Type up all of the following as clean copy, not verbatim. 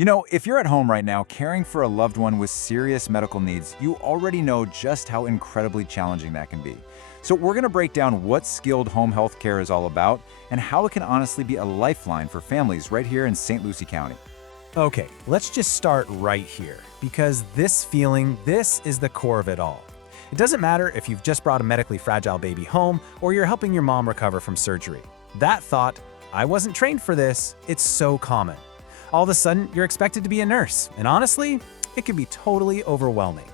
If you're at home right now caring for a loved one with serious medical needs, you already know just how incredibly challenging that can be. So we're going to break down what skilled home health care is all about and how it can honestly be a lifeline for families right here in St. Lucie County. Okay, let's just start right here, because this is the core of it all. It doesn't matter if you've just brought a medically fragile baby home or you're helping your mom recover from surgery. That thought, I wasn't trained for this, it's so common. All of a sudden, you're expected to be a nurse, and honestly, it can be totally overwhelming.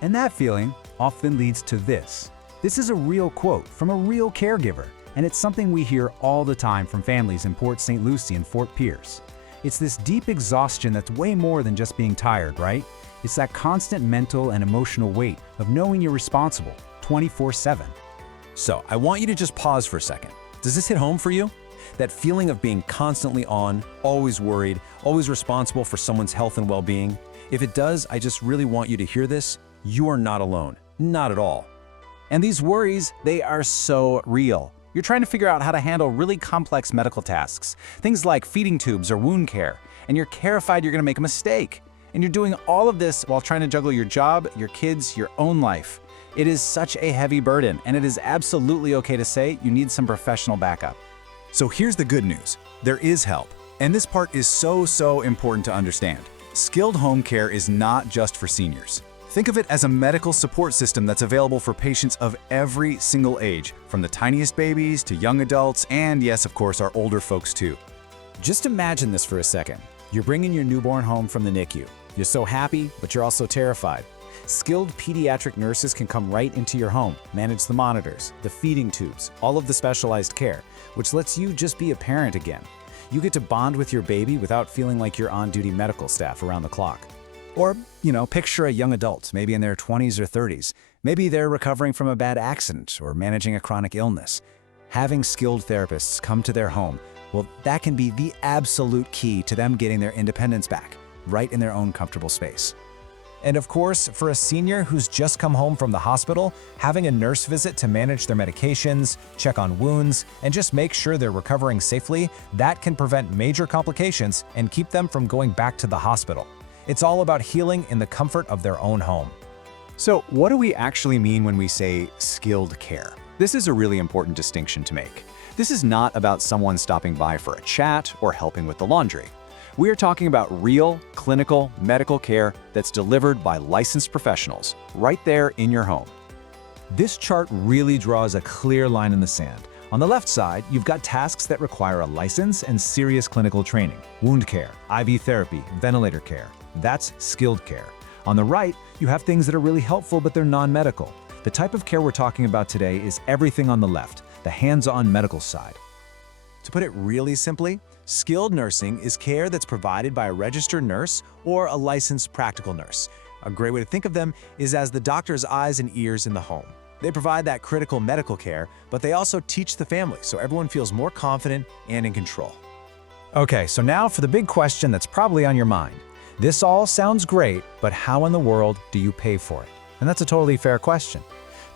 And that feeling often leads to this. This is a real quote from a real caregiver, and it's something we hear all the time from families in Port St. Lucie and Fort Pierce. It's this deep exhaustion that's way more than just being tired, right? It's that constant mental and emotional weight of knowing you're responsible 24/7. So, I want you to just pause for a second. Does this hit home for you? That feeling of being constantly on, always worried, always responsible for someone's health and well-being? If it does, I just really want you to hear this. You are not alone. Not at all. And these worries, they are so real. You're trying to figure out how to handle really complex medical tasks, things like feeding tubes or wound care, and you're terrified you're going to make a mistake. And you're doing all of this while trying to juggle your job, your kids, your own life. It is such a heavy burden, and it is absolutely okay to say you need some professional backup. So here's the good news. There is help. And this part is so important to understand. Skilled home care is not just for seniors. Think of it as a medical support system that's available for patients of every single age, from the tiniest babies to young adults, and yes, of course, our older folks too. Just imagine this for a second. You're bringing your newborn home from the NICU. You're so happy, but you're also terrified. Skilled pediatric nurses can come right into your home, manage the monitors, the feeding tubes, all of the specialized care, which lets you just be a parent again. You get to bond with your baby without feeling like you're on-duty medical staff around the clock. Or, picture a young adult, maybe in their 20s or 30s. Maybe they're recovering from a bad accident or managing a chronic illness. Having skilled therapists come to their home, well, that can be the absolute key to them getting their independence back, right in their own comfortable space. And of course, for a senior who's just come home from the hospital, having a nurse visit to manage their medications, check on wounds, and just make sure they're recovering safely, that can prevent major complications and keep them from going back to the hospital. It's all about healing in the comfort of their own home. So, what do we actually mean when we say skilled care? This is a really important distinction to make. This is not about someone stopping by for a chat or helping with the laundry. We are talking about real, clinical, medical care that's delivered by licensed professionals right there in your home. This chart really draws a clear line in the sand. On the left side, you've got tasks that require a license and serious clinical training. Wound care, IV therapy, ventilator care. That's skilled care. On the right, you have things that are really helpful, but they're non-medical. The type of care we're talking about today is everything on the left, the hands-on medical side. To put it really simply, skilled nursing is care that's provided by a registered nurse or a licensed practical nurse. A great way to think of them is as the doctor's eyes and ears in the home. They provide that critical medical care, but they also teach the family so everyone feels more confident and in control. Okay, so now for the big question that's probably on your mind. This all sounds great, but how in the world do you pay for it? And that's a totally fair question.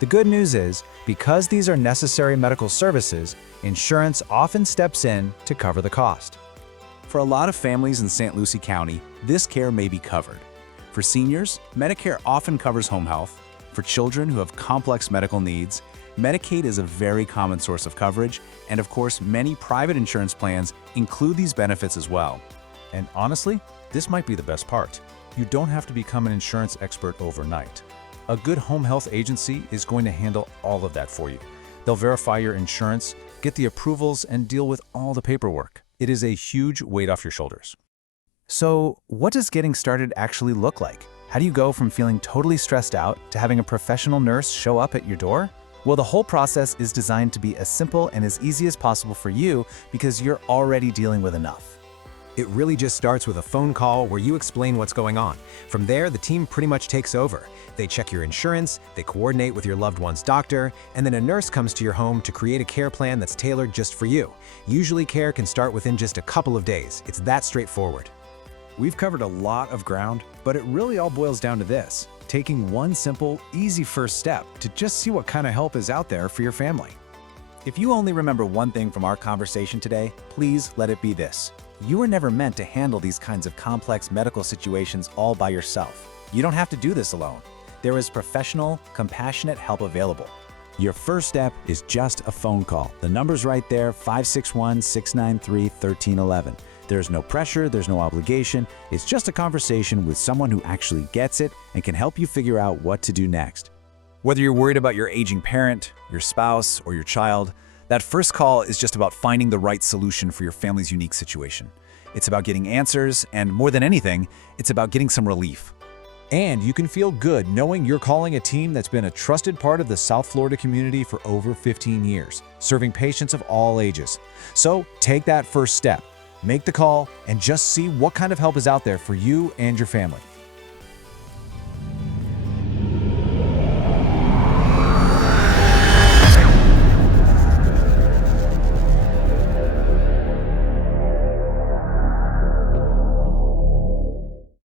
The good news is, because these are necessary medical services, insurance often steps in to cover the cost. For a lot of families in St. Lucie County, this care may be covered. For seniors, Medicare often covers home health. For children who have complex medical needs, Medicaid is a very common source of coverage, and of course, many private insurance plans include these benefits as well. And honestly, this might be the best part. You don't have to become an insurance expert overnight. A good home health agency is going to handle all of that for you. They'll verify your insurance, get the approvals, and deal with all the paperwork. It is a huge weight off your shoulders. So, what does getting started actually look like? How do you go from feeling totally stressed out to having a professional nurse show up at your door? Well, the whole process is designed to be as simple and as easy as possible for you because you're already dealing with enough. It really just starts with a phone call where you explain what's going on. From there, the team pretty much takes over. They check your insurance, they coordinate with your loved one's doctor, and then a nurse comes to your home to create a care plan that's tailored just for you. Usually care can start within just a couple of days. It's that straightforward. We've covered a lot of ground, but it really all boils down to this: taking one simple, easy first step to just see what kind of help is out there for your family. If you only remember one thing from our conversation today, please let it be this: You were never meant to handle these kinds of complex medical situations all by yourself. You don't have to do this alone. There is professional, compassionate help available. Your first step is just a phone call. The number's right there, 561-693-1311. There's no pressure, there's no obligation. It's just a conversation with someone who actually gets it and can help you figure out what to do next. Whether you're worried about your aging parent, your spouse, or your child, that first call is just about finding the right solution for your family's unique situation. It's about getting answers, and more than anything, it's about getting some relief. And you can feel good knowing you're calling a team that's been a trusted part of the South Florida community for over 15 years, serving patients of all ages. So take that first step, make the call, and just see what kind of help is out there for you and your family.